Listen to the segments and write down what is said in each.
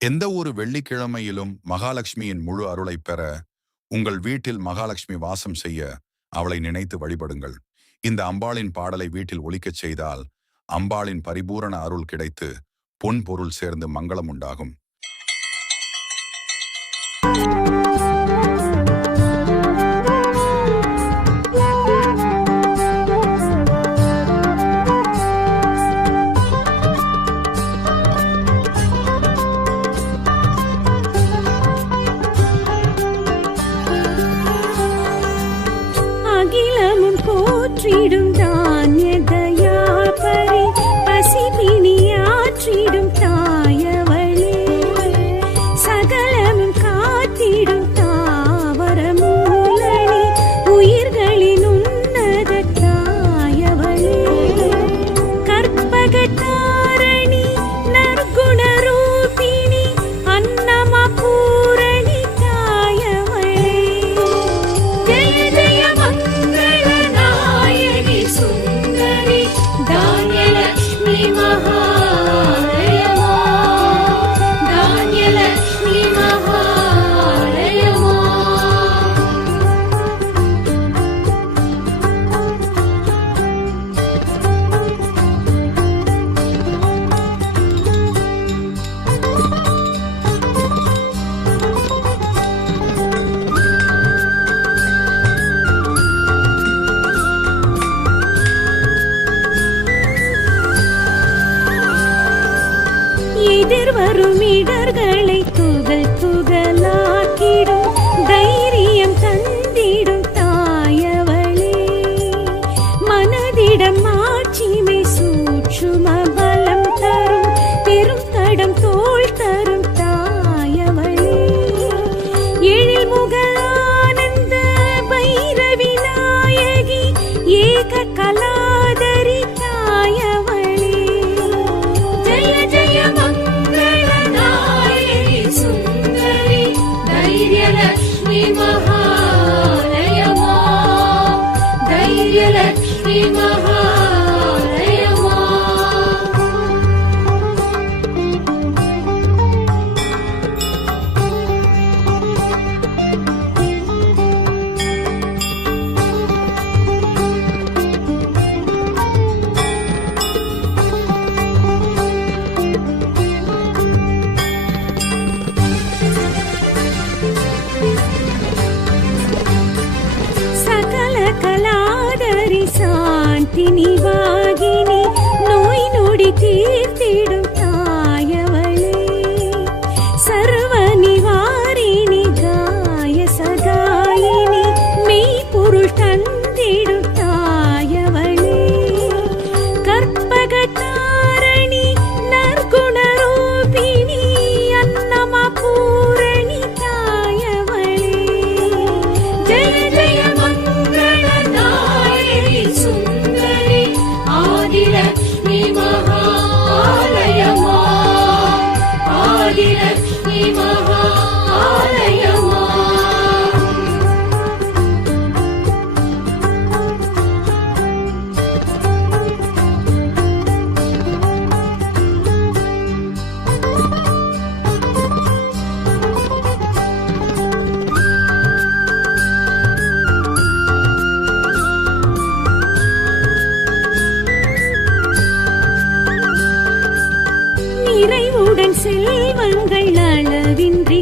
எந்த ஒரு வெள்ளிக்கிழமையிலும் மகாலட்சுமியின் முழு அருளை பெற உங்கள் வீட்டில் மகாலட்சுமி வாசம் செய்ய அவளை நினைத்து வழிபடுங்கள். இந்த அம்பாளின் பாடலை வீட்டில் ஒலிக்கச் செய்தால் அம்பாளின் பரிபூரண அருள் கிடைத்து பொன் பொருள் சேர்ந்து மங்களம் உண்டாகும். போற்றிடும் தானிய தயாபரி பசிபிணியாற்றிடும் தாயவளே சகலமும் காத்திடும் தாவர மூலனி உயிர்களின் உன்னத தாயவளே கற்பகதாரணி நற்குண ரூபிணி அன்னமா பூரணி தாயவளே ஜெய ஜெய எதிர்வரும் இடர்களை துகள் துகளாக்கிடும் தைரியம் தந்திடும் தாயவளே மனதிடம் மாட்சிமை சூட்சும பலம் தரும் பெரும் தடம் தோள் தரும் தாயவளே எழில் முக ஆனந்த பைரவி நாயகி ஏக கலாதரி தாயவளே ஜெய ஜெய தைரியலக்ஷ்மி மகாலயமா தைரியலக்ஷ்மி மகாலயமா கலாதரி சாந்தி நிவாகினி நோய் நொடி தீர்த்திடும் தாயவளே சர்வ நிவாரிணி காய சகாயினி மெய்ப்பொருள் தந்திடும் தாயவளே கற்பகதாரணி நற்குண ரூபிணி அன்னமா பூரணி தாயவளே ஜெய ஜெய ஆதிலக்ஷ்மி மகாலயமா ஆதிலக்ஷ்மி மகாலயமா நிறைவுடன் செல்வங்கள் அளவின்றி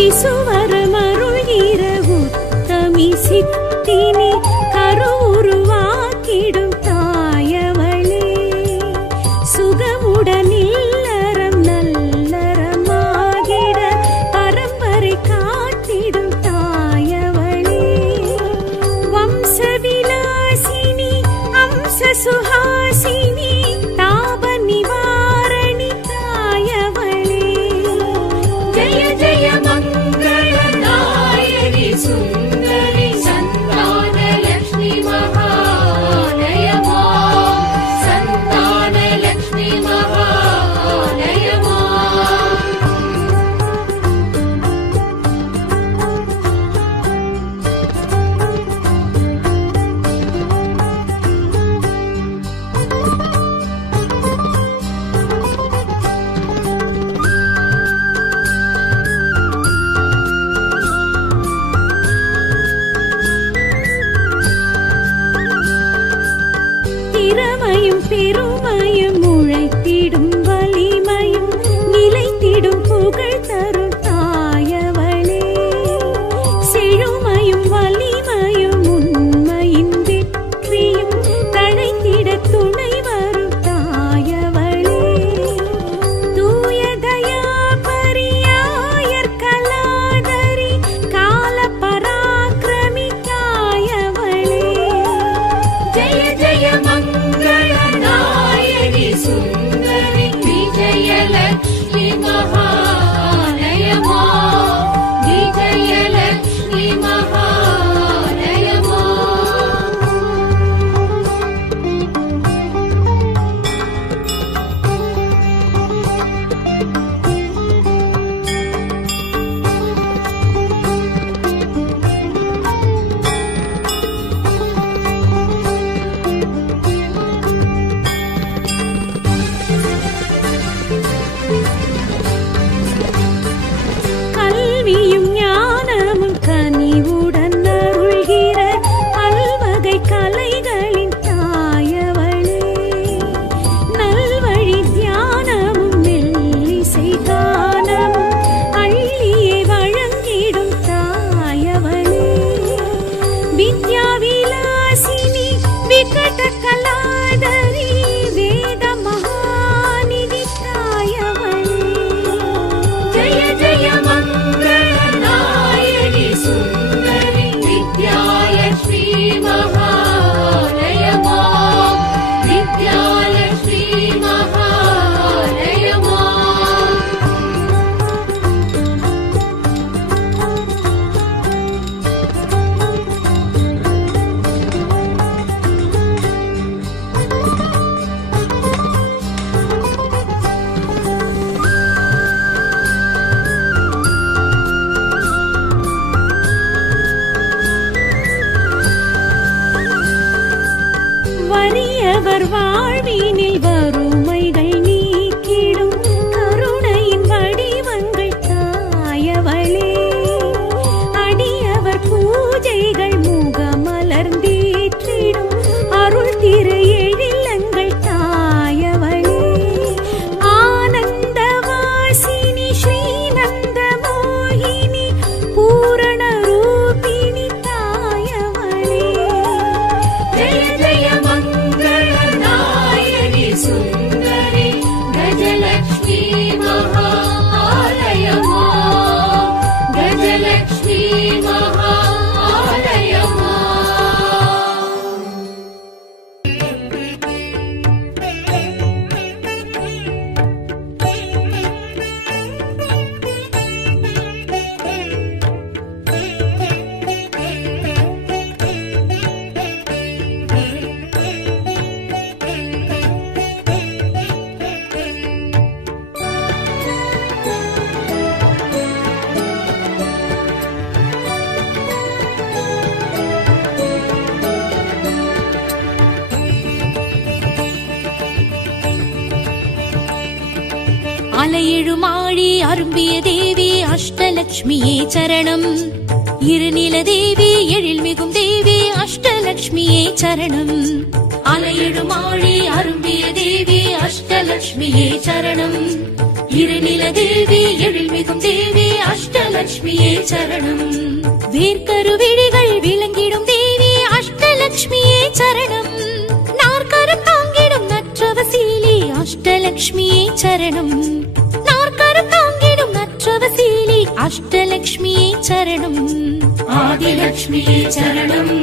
சிசுவரமருள்கிற உத்தமி சித்தினி கருவுருவாக்கிடும் தாயவளே சுகமுடன் இல்லறம் நல்லறமாகிட பரம்பரை காத்திடும் தாயவளே வம்சவிலாசினி அம்ச சுஹாசினி தாப நிவாரணி தாயவளே ஜய ஜய மங்களநாயகி சுந்தரி சந்தான லக்ஷ்மி மகாலயமா சந்தான லக்ஷ்மி மகாலயமா திறமையும் பெருமையும் உழைத்திடும் வலிமையும் நிலைத்திடும் புகழ் தரும் தாயவளே செழுமையும் வலிமையும் உண்மையின் வெற்றியும் தழைத்திட துணை வரும் தாயவளே தூய தயா பரியாயர் கலாதரி கால பராக்கிரமி தாயவளே ஜய ஜய மங்களநாயகி சுந்தரி விஜயலக்ஷ்மி மகாலயமா விஜயலக்ஷ்மி மகாலயமா கல்வியும் ஞானமும் கனிவுடன் அருள்கிற பல்வகை கலைகளின் தாயவளே நல்வழி தியானமும் மெல்லிசை கானமும் அள்ளியே வழங்கிடும் தாயவளே வித்யா விலாசினி விகட கலாதரி வேத மகாநிதி தாயவளே ஜய ஜய மங்களநாயகி சுந்தரி வித்யாலக்ஷ்மி மகாலயமா வித்யாலக்ஷ்மி மகாலயமா வறியவர் வாழ்வினில் வறுமைகள் நீக்கிடும் கருணையின் வடிவங்கள் தாயவளே அடியவர் பூஜைகள் முகமலர்ந்தேற்றிடும் அருள் திரு எழிலங்கள் தாயவளே ஆனந்தவாசினி ஸ்ரீநந்த மோகினி பூரண ரூபிணி தாயவளே ஜய ஜய மங்களநாயகி சுந்தரி கஜலக்ஷ்மி மகாலயமா கஜலக்ஷ்மி மகாலயமா அலையெழுமாழி அரும்பிய தேவி அஷ்டலக்ஷ்மியே சரணம் இருநில தேவி எழில்மிகும் தேவி அஷ்டலக்ஷ்மியே சரணம் அலையெழும் ஆழி அரும்பிய தேவி அஷ்டலட்சுமியே சரணம். இருநில தேவி எழில்மிகும் தேவி அஷ்டலட்சுமியே சரணம். வேர்க்கருவிழிகள் விளங்கிடும் தேவி அஷ்டலட்சுமியே சரணம். நாற்கரம் தாங்கிடும் நற்றவசீலி அஷ்டலட்சுமியே சரணம். நாற்கரம் தாங்கிடும் நற்றவசீலி அஷ்டலட்சுமியே சரணம். ஆதிலட்சுமியே சரணம்.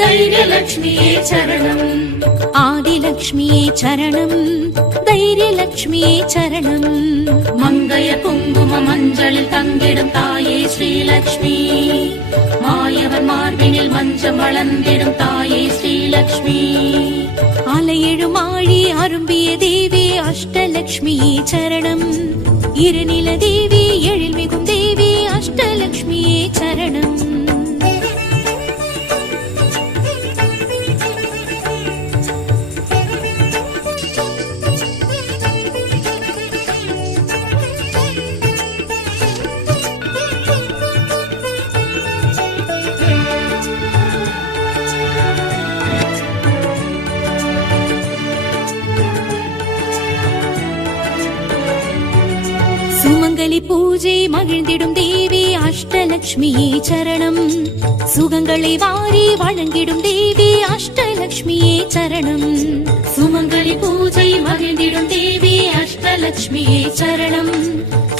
தைரியலட்சுமியே சரணம். ஆதிலட்சுமியே சரணம். தைரியலட்சுமியே சரணம். மங்கைய குங்கும மஞ்சளில் தங்கிடும் தாயே ஸ்ரீலட்சுமி. மாயவன் மார்பினில் மஞ்சம் வளர்ந்திடும் தாயே ஸ்ரீலட்சுமி. அலையெழும் ஆழி அரும்பிய தேவி அஷ்டலட்சுமியே சரணம். இருநில தேவி எழில்மிகும் தேவி அஷ்டலட்சுமியே சரணம். சுமங்கலி பூஜை மகிழ்ந்திடும் தேவி அஷ்டலட்சுமியே சரணம். சுகங்களை வாரி வழங்கிடும் தேவி அஷ்டலட்சுமியே சரணம். சுமங்கலி பூஜை மகிழ்ந்திடும் தேவி அஷ்டலட்சுமியே சரணம்.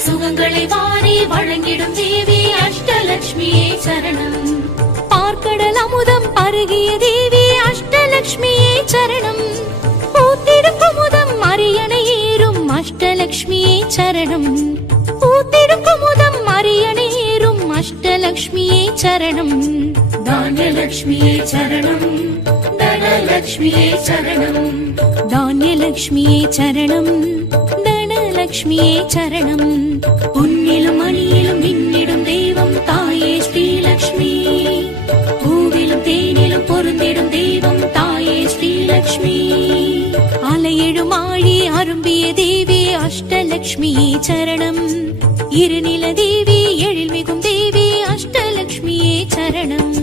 சுகங்களை வாரி வழங்கிடும் தேவி அஷ்டலட்சுமியே சரணம். பார்க்கடல் அமுதம் பருகிய தேவி அஷ்டலட்சுமியே சரணம். பூத்திடும் குமுதம் அரியணை ஏறும் அஷ்டலட்சுமியே சரணம். பூத்திடும் குமுதம் அரியணை ஏறும் அஷ்டலட்சுமியே சரணம். தானியலட்சுமியே சரணம். தனலட்சுமியே சரணம். தானியலட்சுமியே சரணம். தனலட்சுமியே சரணம். பொன்னிலும் மணியிலும் மின்னிடும் தெய்வம் தாயே ஸ்ரீலட்சுமி. பூவிலும் தேனிலும் பொருந்திடும் தெய்வம் தாயே ஸ்ரீலட்சுமி. அலையெழும் ஆழி அரும்பிய தேவி அஷ்டலட்சுமியே சரணம். இருநில தேவி எழில்மிகும் தேவி அஷ்டலட்சுமியே சரணம்.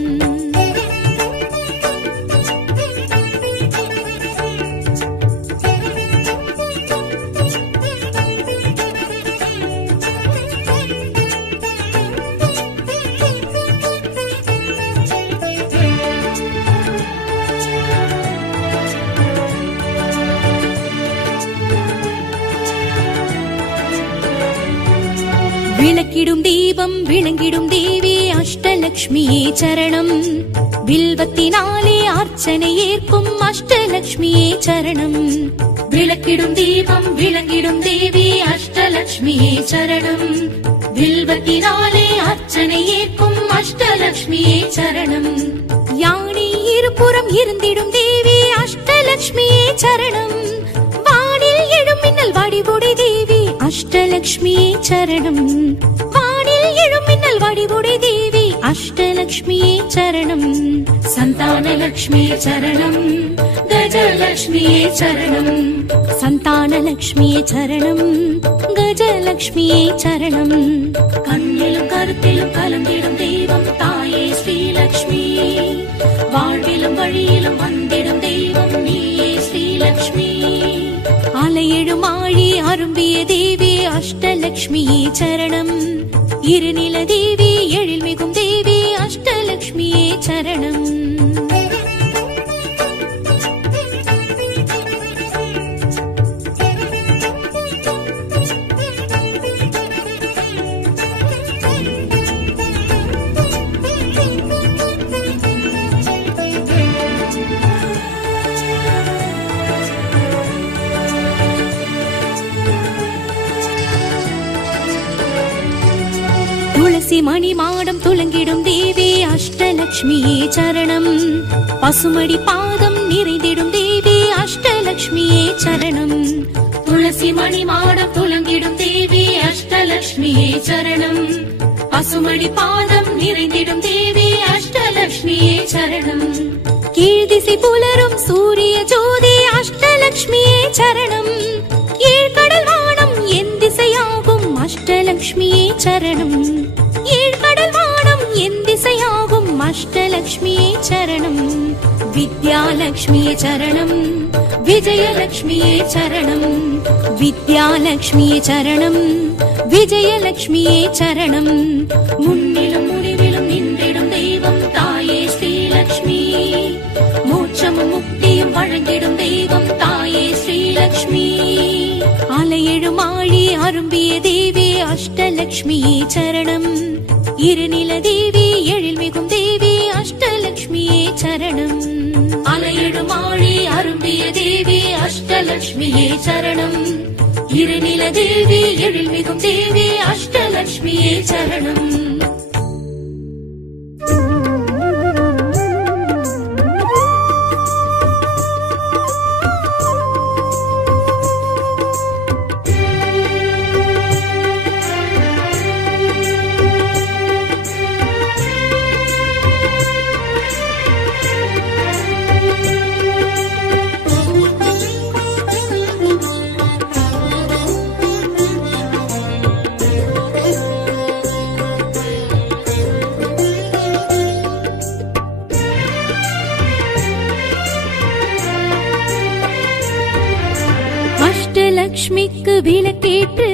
விளக்கிடும் தீபம் விளங்கிடும் தேவி அஷ்டலட்சுமியே சரணம். வில்வத்தினாலே அர்ச்சனை ஏற்கும் அஷ்டலட்சுமியே சரணம். விளக்கிடும் தீபம் விளங்கிடும் தேவி அஷ்டலட்சுமியே சரணம். வில்வத்தினாலே அர்ச்சனை ஏற்கும் அஷ்டலட்சுமியே சரணம். யானை இருபுறம் இருந்திடும் தேவி அஷ்டலட்சுமியே சரணம். வானில் எழும் மின்னல் வடிவுடை தேவி அஷ்டலட்சுமியே சரணம். வானில் எழும் மின்னல் வடிவுடை தேவி அஷ்டலட்சுமியே சரணம். சந்தானலட்சுமியே சரணம். கஜலட்சுமியே சரணம். சந்தானலட்சுமியே சரணம். கஜலட்சுமியே சரணம். கண்ணிலும் கருத்திலும் கலந்திடும் தெய்வம் தாயே ஸ்ரீலட்சுமி. வாழ்விலும் வழியிலும் வந்திடும் தெய்வம் நீயே ஸ்ரீலட்சுமி. அலையெழும் ஆழி அரும்பிய தேவி அஷ்டலட்சுமியே சரணம். இருநில தேவி எழில்மிகும் தேவி அஷ்டலட்சுமியே சரணம். துளசி மணி மாடம் துளங்கிடும் தேவி அஷ்டலட்சுமியே சரணம். பசுமடி பாதம் நிறைந்திடும் தேவி அஷ்டலட்சுமியே சரணம். துளசி மணி மாடம் துளங்கிடும் தேவி அஷ்டலட்சுமியே சரணம். பசுமடி பாதம் நிறைந்திடும் தேவி அஷ்டலட்சுமியே சரணம். கீழ்திசை புலரும் சூரிய ஜோதி அஷ்டலட்சுமியே சரணம். ஏழ்கடல் வானம் என் திசையாகும் அஷ்டலட்சுமியே சரணம். ஏழ்கடல் வானம் என் திசையாகும் அஷ்டலக்ஷ்மியே சரணம். வித்யாலக்ஷ்மியே சரணம். விஜயலக்ஷ்மியே சரணம். வித்யாலக்ஷ்மியே சரணம். விஜயலக்ஷ்மியே சரணம். முன்னிலும் முடிவிலும் நின்றிடும் தெய்வம் தாயே ஸ்ரீலக்ஷ்மி. மோட்சமும் முக்தியும் வழங்கிடும் தெய்வம் தாயே ஸ்ரீலக்ஷ்மி. அலையெழும் ஆழி அரும்பிய தேவி அஷ்டலக்ஷ்மியே சரணம். இருநில தேவி எழில் மிகும் தேவி அஷ்டலக்ஷ்மியே சரணம். அலையெழும் ஆழி அரும்பிய தேவி அஷ்டலக்ஷ்மியே சரணம். இருநில தேவி எழில் மிகும் தேவி அஷ்டலக்ஷ்மியே சரணம். அஷ்டலக்ஷ்மிக்கு விளக்கேற்று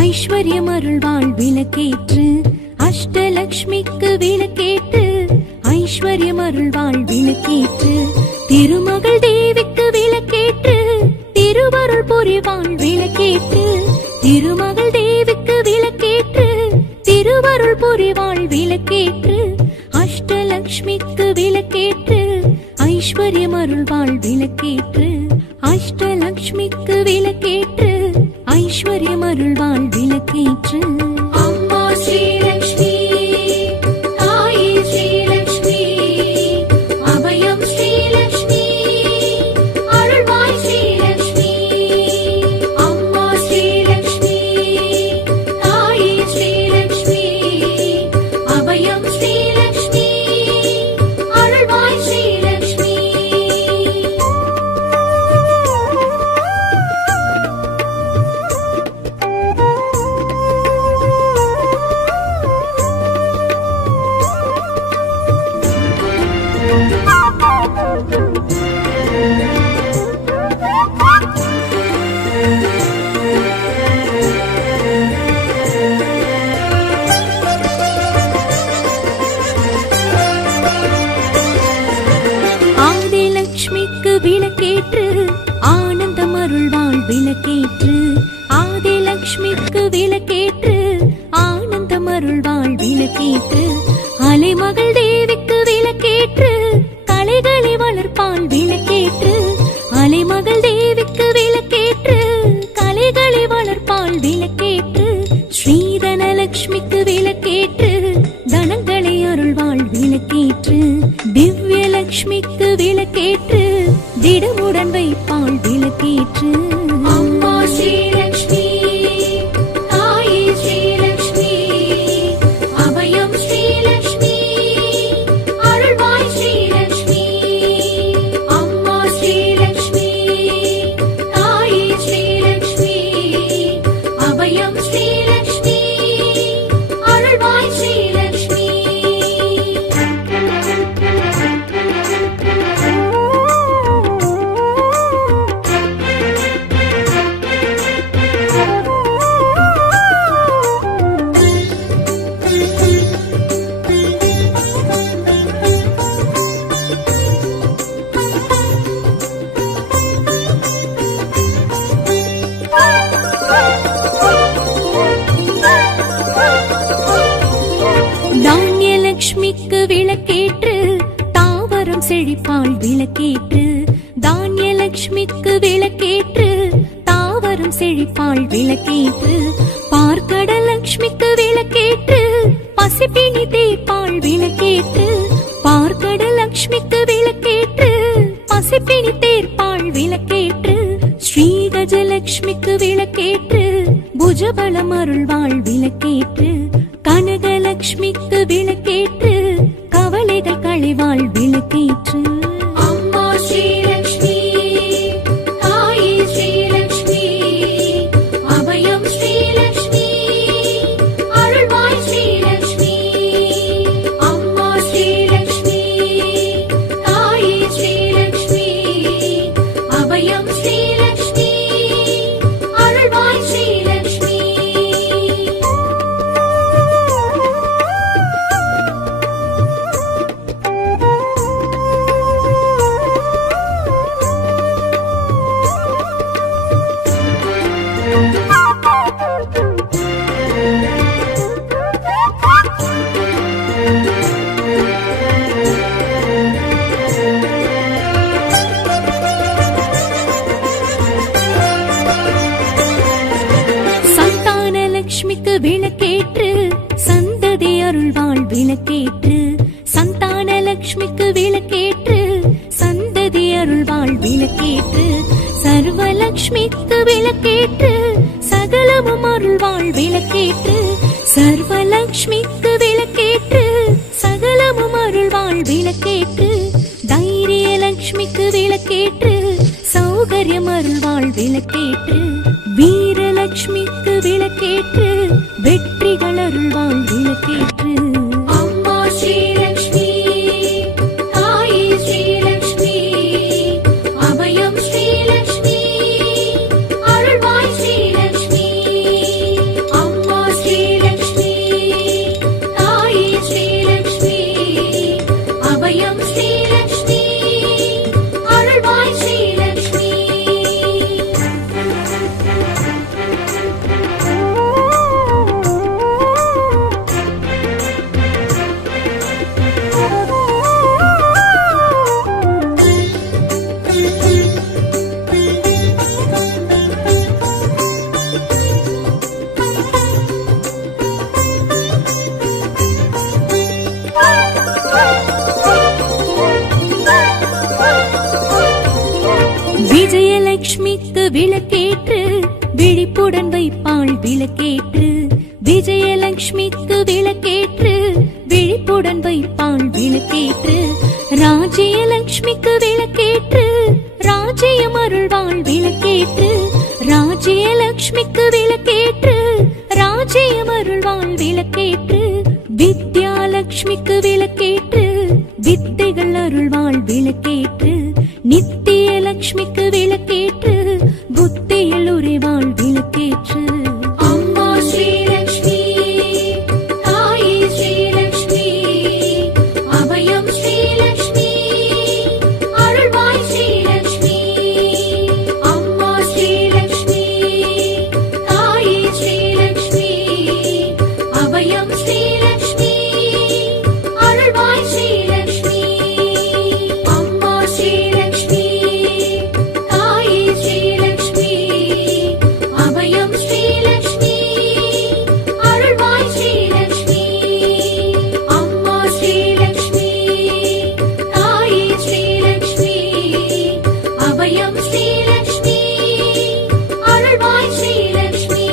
ஐஸ்வர்யம் அருள்வாள் விளக்கேற்று. அஷ்டலக்ஷ்மிக்கு விளக்கேற்று ஐஸ்வர்யம் அருள்வாள் விளக்கேற்று. திருமகள் தேவிக்கு விளக்கேற்று திருவருள் புரிவாள் விளக்கேற்று. திருமகள் தேவிக்கு விளக்கேற்று திருவருள் புரிவாள் விளக்கேற்று. அஷ்டலக்ஷ்மிக்கு விளக்கேற்று ஐஸ்வர்யம் அருள்வாள் விளக்கேற்று. அஷ்டலக்ஷ்மிக்கு விளக்கேற்று ஐஸ்வர்யம் அருள்வாள் விளக்கேற்று. அம்மா ஸ்ரீலக்ஷ்மி தாயே ஸ்ரீலக்ஷ்மி அபயம் ஸ்ரீலக்ஷ்மி அருள்வாய் ஸ்ரீலக்ஷ்மி. அம்மா ஸ்ரீலக்ஷ்மி தாயே ஸ்ரீலக்ஷ்மி அபயம் ஸ்ரீலக்ஷ்மி அருள்வாய் ஸ்ரீலக்ஷ்மி. ஆதிலக்ஷ்மிக்கு விளக்கேற்று ஆனந்தம் அருள்வாள் விளக்கேற்று. ஆதிலக்ஷ்மிக்கு விளக்கேற்று ஆனந்தம் அருள்வாள் விளக்கேற்று. அலைமகள் தேவிக்கு விளக்கேற்று கலைகளை வளர்ப்பாள் விளக்கேற்று. அலைமகள் தேவிக்கு விளக்கேற்று கலைகளை வளர்ப்பாள் விளக்கேற்று. ஸ்ரீதனலக்ஷ்மிக்கு விளக்கேற்று தனங்களை அருள்வாள் விளக்கேற்று. திவ்யலக்ஷ்மிக்கு விளக்கேற்று திடமுடன் வைப்பாள் விளக்கேற்று. அம்மா ஸ்ரீலக்ஷ்மி தாயே ஸ்ரீலக்ஷ்மி அபயம் ஸ்ரீலக்ஷ்மி அருள்வாய் ஸ்ரீலக்ஷ்மி. அம்மா ஸ்ரீலக்ஷ்மி தாயே ஸ்ரீலக்ஷ்மி அபயம் ஸ்ரீலக்ஷ்மி அருள்வாய் ஸ்ரீலக்ஷ்மி. தானியலக்ஷ்மிக்கு விளக்கேற்று தாவரம் செழிப்பாள் விளக்கேற்று. தானியலக்ஷ்மிக்கு விளக்கேற்று தாவரம் செழிப்பாள் விளக்கேற்று. பார்க்கடலக்ஷ்மிக்கு விளக்கேற்று பசிப்பினி தீர்ப்பாள் விளக்கேற்று. பார்க்கடலக்ஷ்மிக்கு விளக்கேற்று பசிப்பினி தீர்ப்பாள் விளக்கேற்று. ஸ்ரீகஜலக்ஷ்மிக்கு விளக்கேற்று புஜபலம் அருள்வாள் விளக்கேற்று. கனகலக்ஷ்மிக்கு விளக்கேற்று கவலைகள் களைவாள் விளக்கேற்று. அம்மா ஸ்ரீலக்ஷ்மி தாயே ஸ்ரீலக்ஷ்மி அபயம் ஸ்ரீலக்ஷ்மி அருள்வாய் ஸ்ரீலக்ஷ்மி. அம்மா ஸ்ரீலக்ஷ்மி சந்தானலக்ஷ்மிக்கு விளக்கேற்று சந்ததி அருள்வாள் விளக்கேற்று சந்தானலக்ஷ்மிக்கு விளக்கேற்று சந்ததி அருள்வாள் விளக்கேற்று சர்வலக்ஷ்மிக்கு விளக்கேற்று சகலமும் அருள்வாள் விளக்கேற்று சர்வலக்ஷ்மிக்கு விளக்கேற்று சகலமும் அருள்வாள் விளக்கேற்று தைரியலக்ஷ்மிக்கு விளக்கேற்று சௌகரியம் அருள்வாள் விளக்கேற்று வீரலக்ஷ்மிக்கு விளக்கேற்று வெற்றிகள் அருள்வாள் விளக்கேற்று அம்மா ஸ்ரீலக்ஷ்மி தாயே ஸ்ரீலக்ஷ்மி அபயம் ஸ்ரீலக்ஷ்மி அருள்வாய் ஸ்ரீலக்ஷ்மி அம்மா ஸ்ரீலக்ஷ்மி தாயே ஸ்ரீலக்ஷ்மி அபயம் ஸ்ரீலக்ஷ்மி அருள்வாய் ஸ்ரீலக்ஷ்மி விஜயலக்ஷ்மிக்கு விளக்கேற்று விழிப்புடன் வைப்பாள் விளக்கேற்று விஜயலக்ஷ்மிக்கு விளக்கேற்று விழிப்புடன் வைப்பாள் விளக்கேற்று ராஜ்யலக்ஷ்மிக்கு விளக்கேற்று ராஜ்யம் அருள்வாள் விளக்கேற்று ராஜ்யலக்ஷ்மிக்கு விளக்கேற்று ராஜ்யம் அருள்வாள் விளக்கேற்று வித்யாலக்ஷ்மிக்கு விளக்கேற்று வித்தைகள் அருள்வாள் விளக்கேற்று நித்தியலக்ஷ்மிக்கு விளக்கேற்று புத்தியில் உறைவாள் விளக்கேற்று அம்மா ஸ்ரீலக்ஷ்மி தாயே ஸ்ரீலக்ஷ்மி அபயம் ஸ்ரீலக்ஷ்மி அருள்வாய் ஸ்ரீலக்ஷ்மி அம்மா ஸ்ரீலக்ஷ்மி தாயே ஸ்ரீலக்ஷ்மி அபயம் ஸ்ரீலக்ஷ்மி அருள்வாய் ஸ்ரீலக்ஷ்மி அம்மா ஸ்ரீலக்ஷ்மி தாயே ஸ்ரீலக்ஷ்மி அபயம் ஸ்ரீலக்ஷ்மி அருள்வாய் ஸ்ரீலக்ஷ்மி அம்மா ஸ்ரீலக்ஷ்மி தாயே ஸ்ரீலக்ஷ்மி அபயம் ஸ்ரீலக்ஷ்மி அருள்வாய் ஸ்ரீலக்ஷ்மி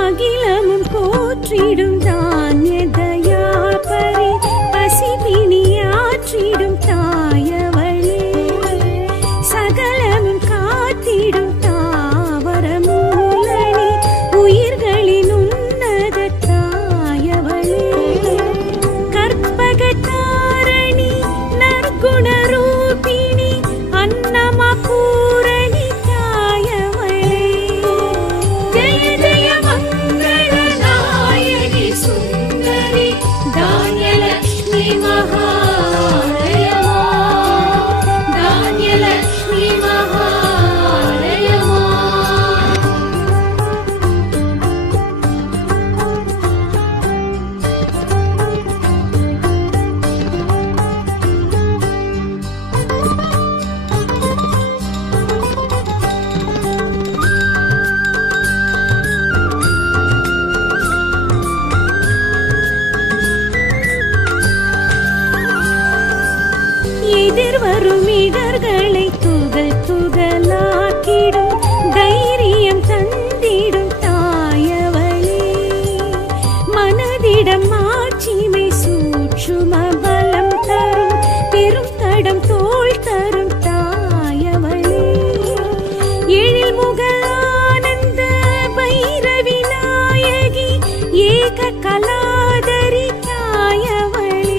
அகிலமும் போற்றிடும் தானிய தயாபரி பசிபிணியாற்றிடும் தாயவளே சகலமும் காத்திடும் தாவர மூலனி உயிர்களின் உன்னத தாயவளே கற்பகதாரணி நற்குண ரூபிணி அன்னமா பூரணி தாயவளே ஜெய ஜெய மங்கள நாயகி சுந்தரி தான்யலக்ஷ்மி மகாலயமா தான்யலக்ஷ்மி மகாலயமா எதிர்வரும் இடர்களை துகள் துகளாக்கிடும் தைரியம் தந்திடும் தாயவளே மனதிடம் மாட்சிமை சூட்சும பலம் தரும் பெரும் தடம் தோள் தரும் தாயவளே எழில் முக ஆனந்த பைரவி நாயகி ஏக கலாதரி தாயவளே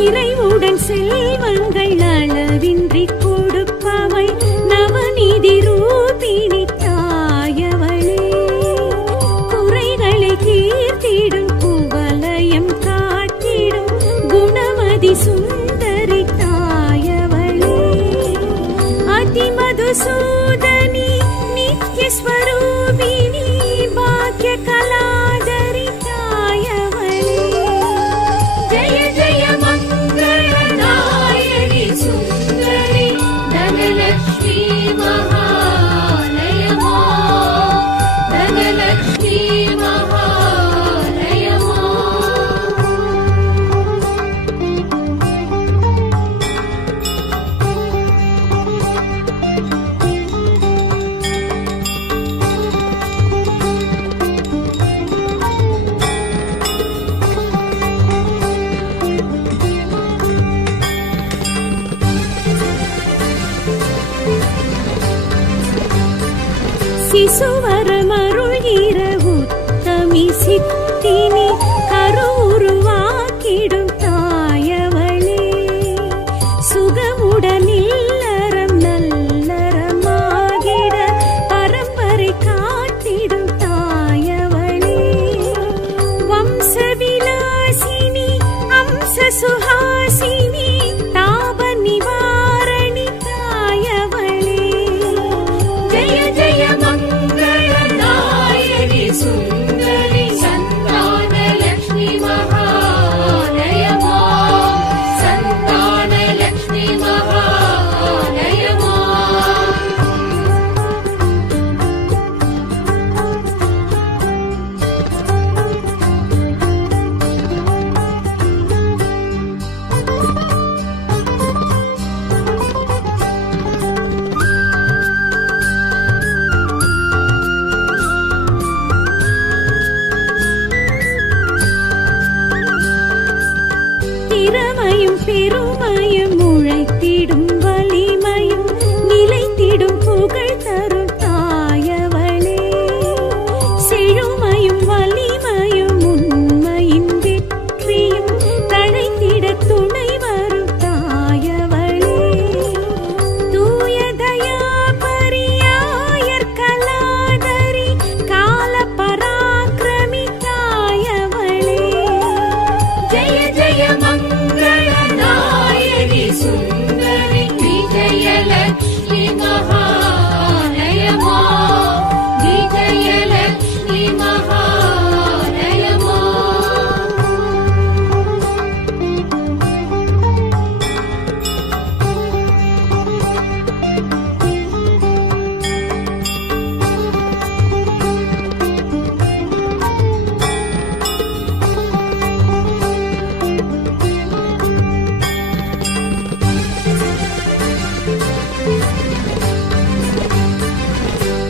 நிறைவுடன் செல்வங்கள் அளவின்றி கொடுப்பவள் நவநீதி ரூபிணி தாயவளே. குறைகளை தீர்த்திடும் குவலயம் காட்டிடும் குணமதி சுந்தரி தாயவளே. அதிமதுசூதனி நித்யஸ்வரூபிணி பாக்ய கலாதரி தாயவளே. ஜய ஜய மங்களநாயகி சுந்தரி தனலக்ஷ்மி மகாலயமா தனலக்ஷ்மி மகாலயமா. சிசுவரமருள்கிற உத்தமி சித்தினி கருவுருவாக்கிடும் தாயவளே. சுகமுடன் இல்லறம் நல்லறமாகிட பரம்பரை காட்டிடும் தாயவளே. வம்சவிலாசினி அம்ச சுஹாசினி தாப நிவாரணி தாயவளே. ஜய ஜய மங்களநாயகி சுந்தரி சந்தானலக்ஷ்மி மகாலயமா சந்தானலக்ஷ்மி மகாலயமா. திறமையும் பெருமையும் உழைத்திடும் வலிமையும் நிலைத்திடும் புகழ் தரும் தாயவளே. செழுமையும் வலிமையும் உண்மையின் வெற்றியும் தழைத்திட துணை வரும் தாயவளே. தூய தயா பரியாயர் கலாதரி கால பராக்கிரமி தாயவளே. ஜய ஜய மங்களநாயகி சுந்தரி விஜயலக்ஷ்மி மகாலயமா விஜயலக்ஷ்மி மகாலயமா.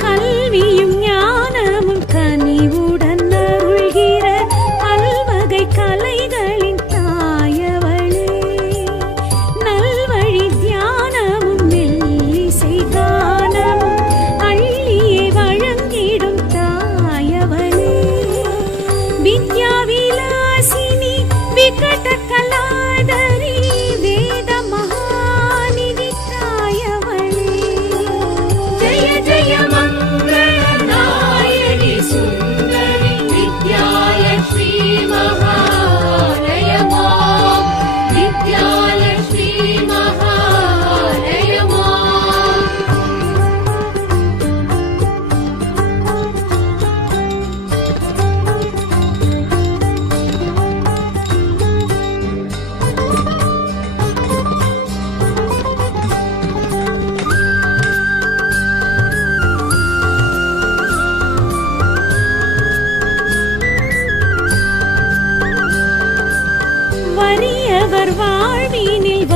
கல்வியும் ஞானமும் கனிவுடன் அருள்கிற பல்வகை கலைகளின் தாயவளே. நல்வழி தியானமும் மெல்லிசை கானமும் அள்ளியே வழங்கிடும் தாயவளே. வித்யா விலாசினி விகட கலாதரி வேத மகாநிதி தாயவளே. ஜய ஜய மங்களநாயகி சுந்தரி வித்யாலக்ஷ்மி மகாலயமா வித்யாலக்ஷ்மி மகாலயமா. வறியவர் வாழ்வினில்